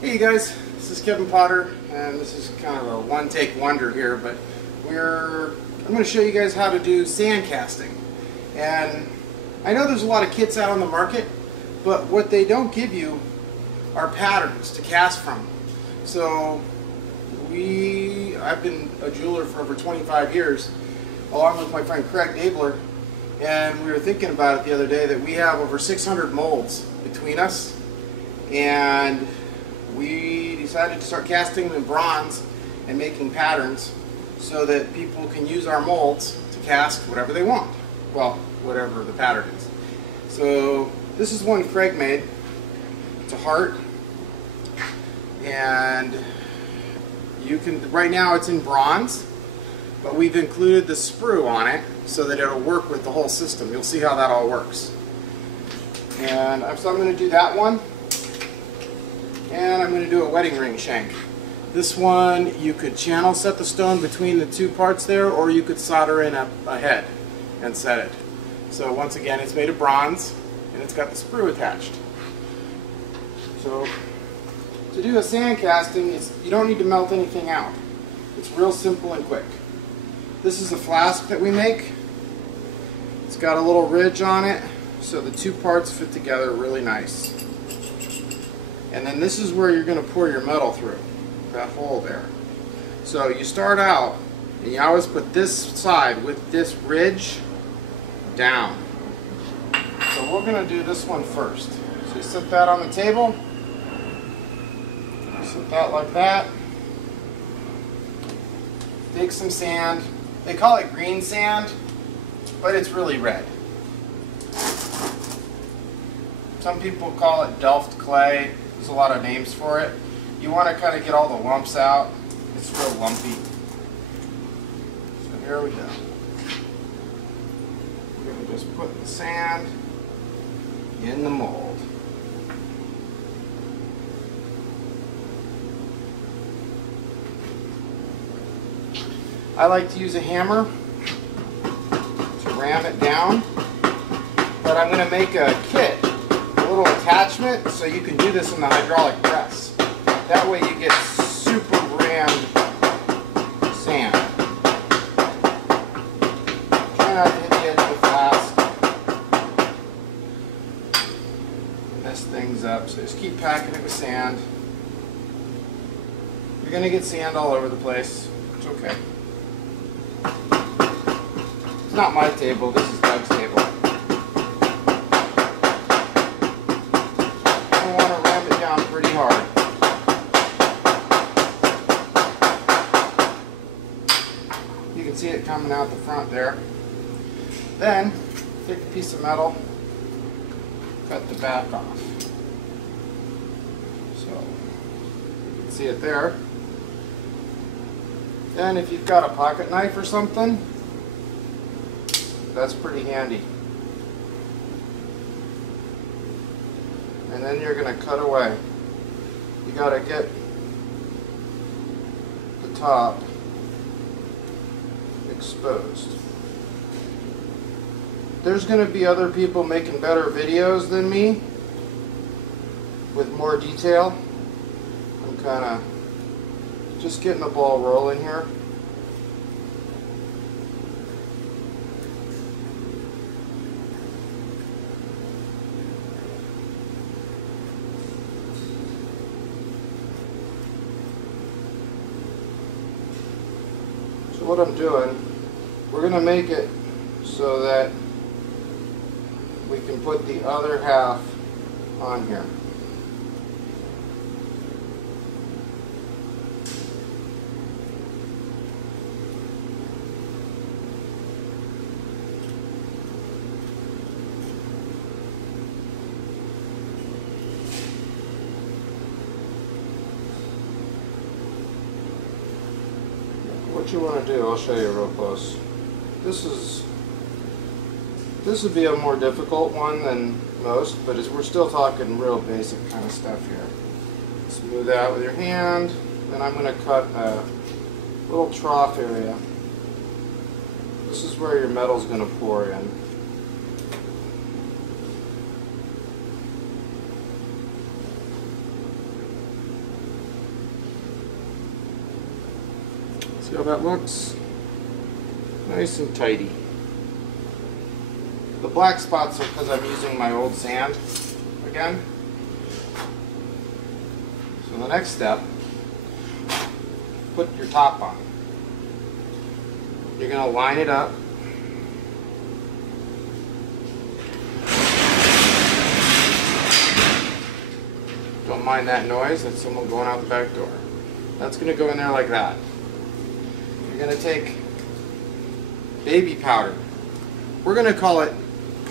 Hey you guys, this is Kevin Potter, and this is kind of a one-take wonder here, but I'm going to show you guys how to do sand casting. And I know there's a lot of kits out on the market, but what they don't give you are patterns to cast from. So I've been a jeweler for over 25 years, along with my friend Craig Dabler, and we were thinking about it the other day that we have over 600 molds between us, and we decided to start casting in bronze and making patterns so that people can use our molds to cast whatever they want. Well, whatever the pattern is. So this is one Craig made. It's a heart, and you can, right now it's in bronze, but we've included the sprue on it so that it'll work with the whole system. You'll see how that all works. And so I'm going to do that one. And I'm going to do a wedding ring shank. This one you could channel set the stone between the two parts there, or you could solder in a head and set it. So once again, it's made of bronze and it's got the sprue attached. So to do a sand casting, you don't need to melt anything out. It's real simple and quick. This is a flask that we make. It's got a little ridge on it, so the two parts fit together really nice. And then this is where you're going to pour your metal through, that hole there. So you start out, and you always put this side with this ridge down. So we're going to do this one first. So you set that on the table, set that like that, take some sand. They call it green sand, but it's really red. Some people call it Delft clay. There's a lot of names for it. You want to kind of get all the lumps out. It's real lumpy. So here we go. We're going to just put the sand in the mold. I like to use a hammer to ram it down, but I'm going to make a kit. Little attachment so you can do this in the hydraulic press. That way you get super rammed sand. Try not to hit the edge of the flask. Mess things up, so just keep packing it with sand. You're going to get sand all over the place. It's okay. It's not my table, this is Doug's table. Pretty hard. You can see it coming out the front there. Then take a piece of metal, cut the back off. So you can see it there. Then if you've got a pocket knife or something, that's pretty handy. And then you're going to cut away. You got to get the top exposed. There's going to be other people making better videos than me with more detail. I'm kind of just getting the ball rolling here. So what I'm doing, we're going to make it so that we can put the other half on here. What you want to do, I'll show you real close. This would be a more difficult one than most, but we're still talking real basic kind of stuff here. Smooth out with your hand, then I'm going to cut a little trough area. This is where your metal's going to pour in. See how that looks? Nice and tidy. The black spots are because I'm using my old sand again. So the next step, put your top on. You're going to line it up. Don't mind that noise, that's someone going out the back door. That's going to go in there like that. You're going to take baby powder. We're going to call it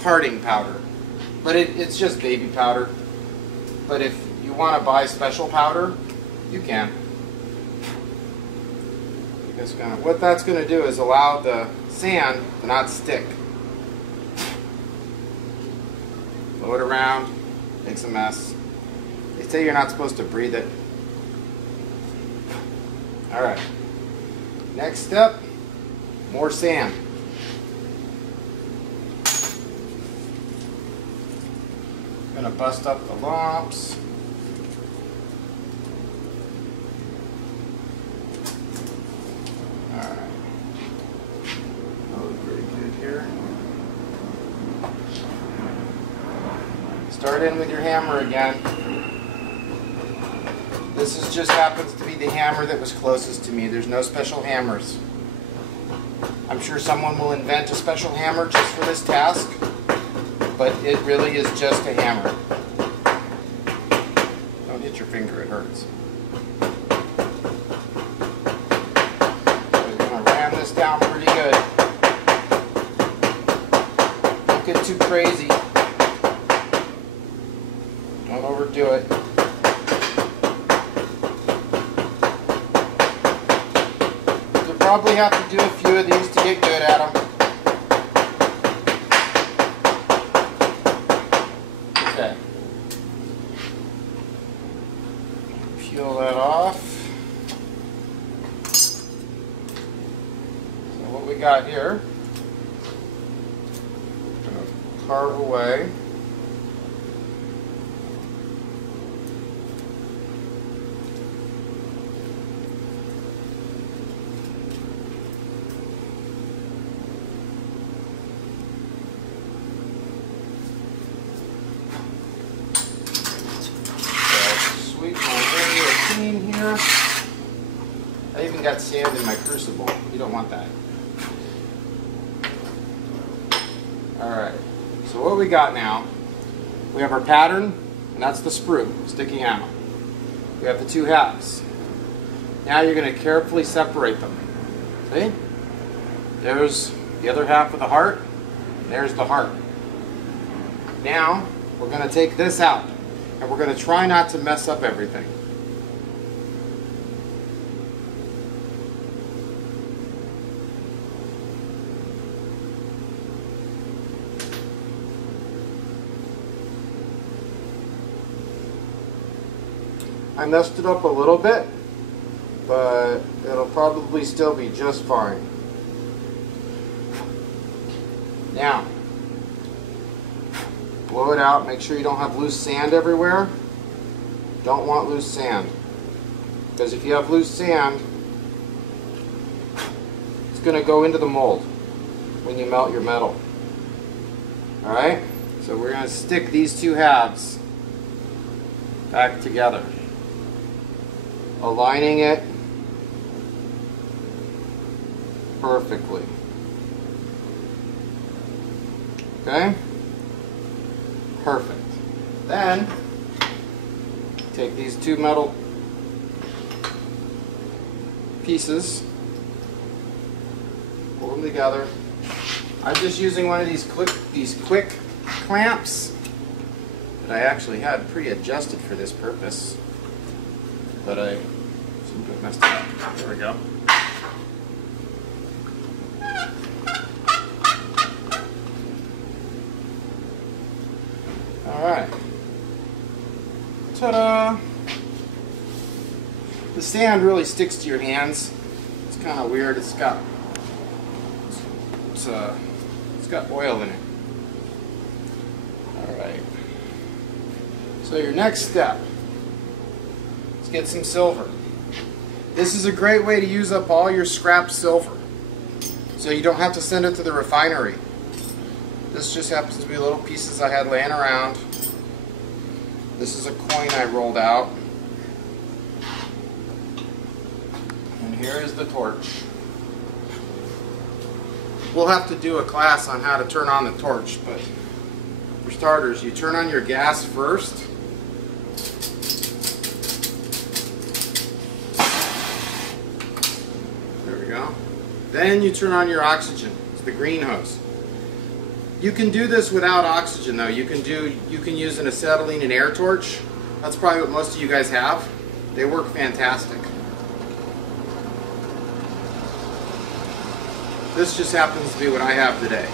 parting powder, but it's just baby powder. But if you want to buy special powder, you can. What that's going to do is allow the sand to not stick. Blow it around, makes a mess. They say you're not supposed to breathe it. Alright. Next step, more sand. I'm going to bust up the lumps. Alright. That looks pretty good here. Start in with your hammer again. This just happens to be the hammer that was closest to me. There's no special hammers. I'm sure someone will invent a special hammer just for this task, but it really is just a hammer. Don't hit your finger, it hurts. So you're going to ram this down pretty good. Don't get too crazy. Don't overdo it. Probably have to do a few of these to get good at them. Okay. Peel that off. So what we got here, I'm going to carve away. Here. I even got sand in my crucible. You don't want that. Alright, so what we got now, we have our pattern, and that's the sprue sticking out. We have the two halves. Now you're going to carefully separate them. See? There's the other half of the heart, and there's the heart. Now, we're going to take this out, and we're going to try not to mess up everything. I messed it up a little bit, but it'll probably still be just fine. Now, blow it out. Make sure you don't have loose sand everywhere. Don't want loose sand, because if you have loose sand, it's going to go into the mold when you melt your metal. Alright? So we're going to stick these two halves back together, aligning it perfectly. Okay? Perfect. Then, take these two metal pieces, pull them together. I'm just using one of these quick clamps that I actually had pre-adjusted for this purpose, but I seem to have messed it up. There we go. Alright. Ta-da! The sand really sticks to your hands. It's kind of weird. It's got oil in it. Alright. So your next step is get some silver. This is a great way to use up all your scrap silver, so you don't have to send it to the refinery. This just happens to be little pieces I had laying around. This is a coin I rolled out. And here is the torch. We'll have to do a class on how to turn on the torch, but for starters, you turn on your gas first. There we go. Then you turn on your oxygen. It's the green hose. You can do this without oxygen though. You can use an acetylene and air torch. That's probably what most of you guys have. They work fantastic. This just happens to be what I have today.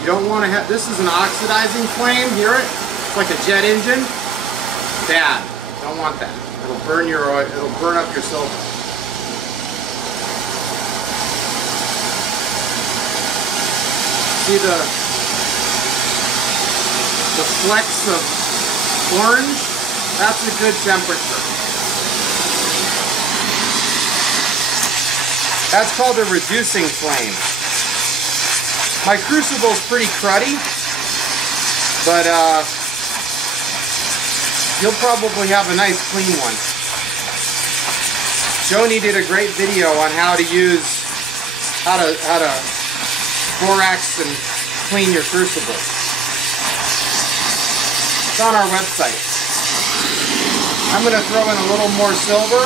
You don't want to have, this is an oxidizing flame, hear it? It's like a jet engine. Bad. Don't want that. It'll burn your oil, it'll burn up your silver. See the flecks of orange? That's a good temperature. That's called a reducing flame. My crucible's pretty cruddy, but you'll probably have a nice clean one. Joni did a great video on how to borax and clean your crucible. It's on our website. I'm going to throw in a little more silver.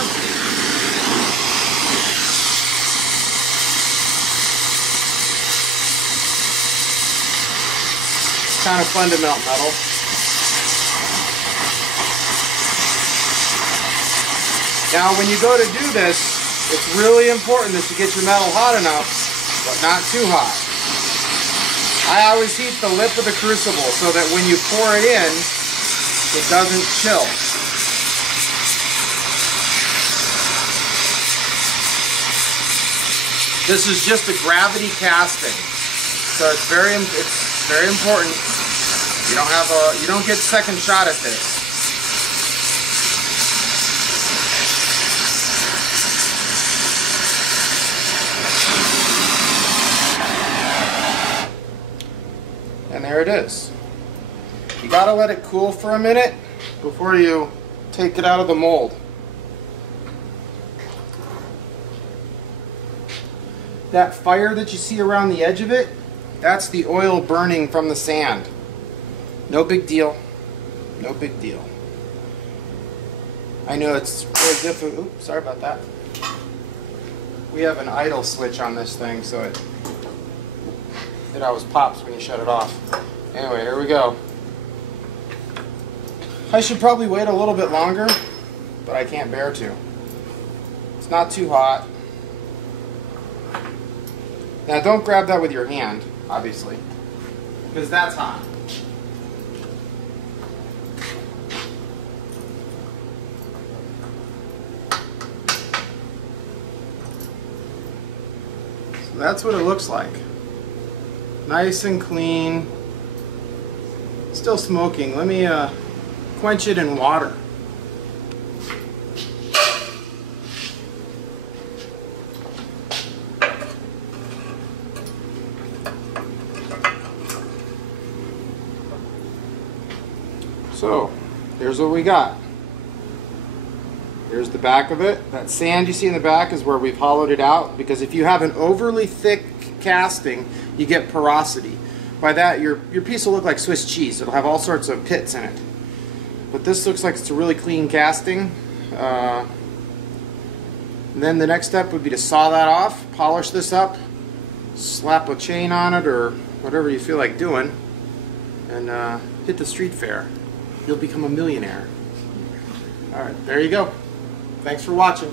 Kind of fun to melt metal. Now when you go to do this, it's really important that you get your metal hot enough, but not too hot. I always heat the lip of the crucible so that when you pour it in, it doesn't chill. This is just a gravity casting, so it's very important. You don't get second shot at this. And there it is. You gotta let it cool for a minute before you take it out of the mold. That fire that you see around the edge of it, that's the oil burning from the sand. No big deal. No big deal. I know it's really difficult. Oops, sorry about that. We have an idle switch on this thing, so it always pops when you shut it off. Anyway, here we go. I should probably wait a little bit longer, but I can't bear to. It's not too hot. Now don't grab that with your hand, obviously, because that's hot. So that's what it looks like. Nice and clean. Still smoking. Let me quench it in water. So, here's what we got. Here's the back of it. That sand you see in the back is where we've hollowed it out, because if you have an overly thick casting, you get porosity. By that, your piece will look like Swiss cheese. It'll have all sorts of pits in it. But this looks like it's a really clean casting. And then the next step would be to saw that off, polish this up, slap a chain on it or whatever you feel like doing, and hit the street fair. You'll become a millionaire. Alright, there you go. Thanks for watching.